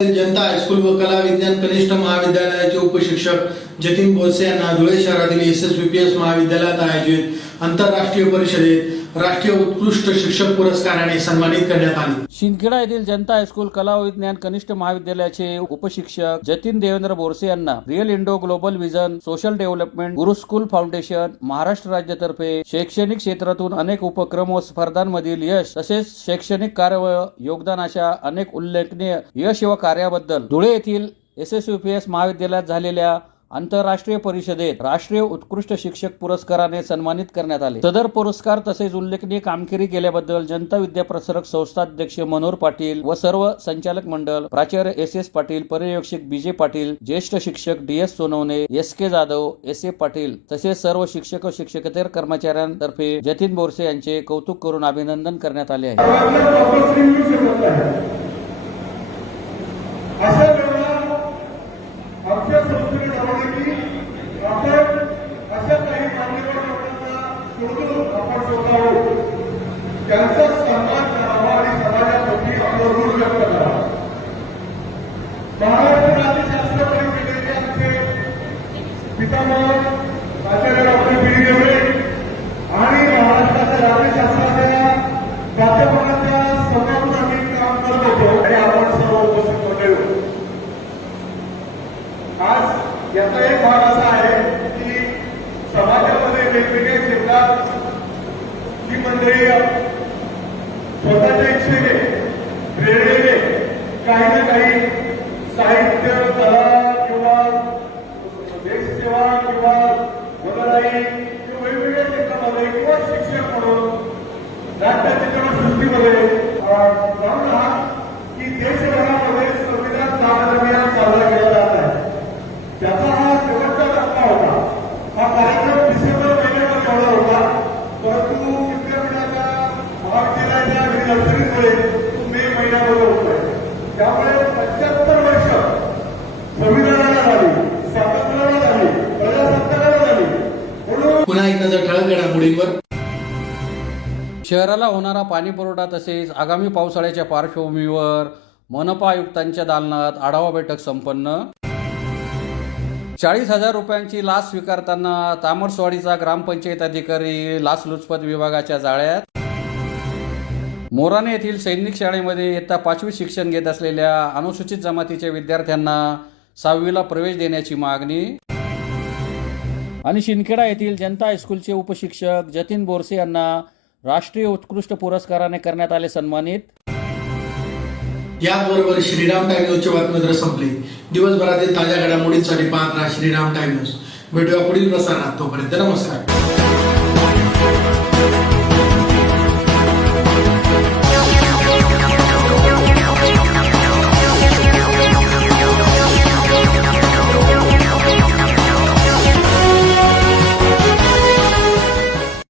जनता high school व कला विज्ञान कनिष्ठ महाविद्यालयाचे उपशिक्षक जतीन बोरसे यांना धुळे शहरातील SSVPS महाविद्यालयात आयोजित आंतरराष्ट्रीय परिषदेत राष्ट्रीय उत्कृष्ट शिक्षक पुरस्काराने सन्मानित करण्यात आले। शिंदखेडा येथील जनता हायस्कूल कला व विज्ञान कनिष्ठ महाविद्यालयाचे उपशिक्षक जतीन देवेंद्र बोरसे यांना real Indo global vision social development गुरु स्कूल फाउंडेशन महाराष्ट्र राज्यातर्फे शैक्षणिक क्षेत्रातून अनेक उपक्रम व स्पर्धांमधील यश तसेच शैक्षणिक कार्य व योगदान अशा अनेक उल्लेखनीय यश व कार्याबद्दल धुळे येथील SSVPS महाविद्यालयात झालेल्या आंतरराष्ट्रीय परिषदेत राष्ट्रीय उत्कृष्ट शिक्षक पुरस्काराने सन्मानित करण्यात आले। सदर पुरस्कार तसेच उल्लेखनीय कामगिरी केल्याबद्दल जनता विद्या प्रसारक संस्था अध्यक्ष मनोहर पाटील व सर्व संचालक मंडळ, प्राचार्य SS पाटील, पर्यवेक्षक BJ पाटील, ज्येष्ठ शिक्षक DS Sonawane, SK Jadhav, SA Patil तसेच सर्व शिक्षक व शिक्षकेतर कर्मचाऱ्यांतर्फे जतीन बोरसे यांचे कौतुक करून अभिनंदन करण्यात आले आहे। आमच्या संस्थेने ठरवले की आपण अशा काही मान्यवर लोकांना शोधून आपण शोधावं, त्यांचा सन्मान करावा आणि समाजाप्रती आपलं ऋण व्यक्त करावं। महाराष्ट्र राज्यशास्त्र परिषदेचे आमचे पितामह आचार्य डॉक्टर B. देवरे आणि महाराष्ट्राच्या राज्यशास्त्राच्या प्राध्यापकांच्या समोरून आम्ही काम करत होतो आणि आपण सर्व उपस्थित मंडळी होतो। आज याचा एक भाग असा आहे की समाजामध्ये वेगवेगळ्या क्षेत्रात ही मंडळी स्वतःच्या इच्छेने प्रेरणेने काही ना काही साहित्य, कला किंवा देशसेवा किंवा वगैरे किंवा वेगवेगळ्या क्षेत्रामध्ये किंवा शिक्षक म्हणून नाट्यचित्रसृष्टीमध्ये जाऊन की देशभरामध्ये संविधान जागरण अभियान साजरा केला जात आहे। त्याचा हा शेवटचा टप्पा होता। हा कार्यक्रम डिसेंबर महिन्यामध्ये होणार होता, परंतु विद्यापीठाच्या महाविद्यालयाच्या अडचणीमुळे तो मे महिन्यामध्ये होतोय। त्यामुळे 75 वर्ष संविधानाला झाली, स्वातंत्र्याला झाली, प्रजासत्ताकाला झाली। म्हणून पुन्हा एक नजर ठळक घडामोडींवर। शहराला होणारा पाणी पुरवठा तसेच आगामी पावसाळ्याच्या पार्श्वभूमीवर मनपा आयुक्तांच्या दालनात आढावा बैठक संपन्न। 40,000 रुपयांची लाच स्वीकारताना तामरसवाडीचा ग्रामपंचायत अधिकारी लाचलुचपत विभागाच्या जाळ्यात। मोराणे येथील सैनिक शाळेमध्ये इयत्ता 5वी शिक्षण घेत असलेल्या अनुसूचित जमातीच्या विद्यार्थ्यांना 6वीला प्रवेश देण्याची मागणी। आणि शिंदखेडा येथील जनता हायस्कूलचे उपशिक्षक जतीन बोरसे यांना राष्ट्रीय उत्कृष्ट पुरस्काराने करण्यात आले सन्मानित। याबरोबर श्रीराम टाइम न्यूजचे बातमीपत्र संपले। दिवसभरातील ताज्या घडामोडींसाठी पाहत राहा श्रीराम टाइम न्यूज। भेटूया पुढील प्रसारणात, तोपर्यंत नमस्कार।